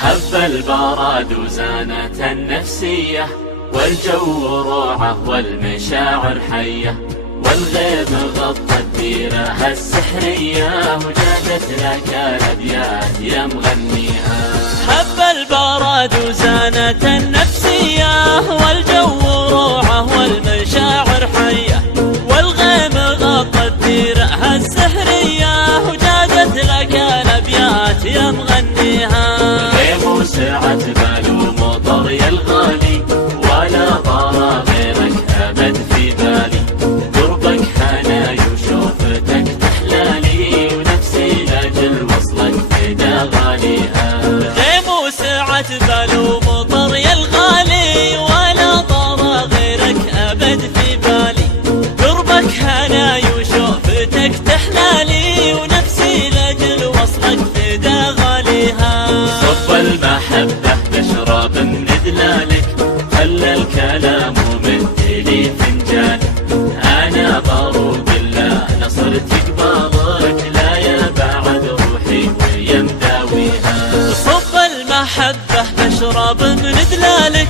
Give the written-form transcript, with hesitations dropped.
هب البراد وزانت النفسية، والجو روعة والمشاعر حية، والغيم غطى الديرة السحرية، وجادت لك الأبيات يا مغنيها. هب البراد وزانت النفسية، والجو روعة والمشاعر حية، والغيم غطى الديرة السحرية، وجادت لك الأبيات يا مغنيها. غيم وسعت بال ومطر يا الغالي، ولا طار غيرك أبد في بالي، قربك حناي وشوفتك تحلالي، ونفسي لأجل وصلك فدا غاليها. غيم وسعت بال ومطر يا الغالي، ولا طار غيرك أبد في بالي، قربك حناي وشوفتك تحلالي، ونفسي لأجل وصلك فدا غاليها. صب المحبة بشرب من دلالك، خلى الكلام ومدلي فنجان، أنا بروق الله نصرت قبالك، لا يا بعد روحي ويا مداويها. صب المحبة بشرب من دلالك،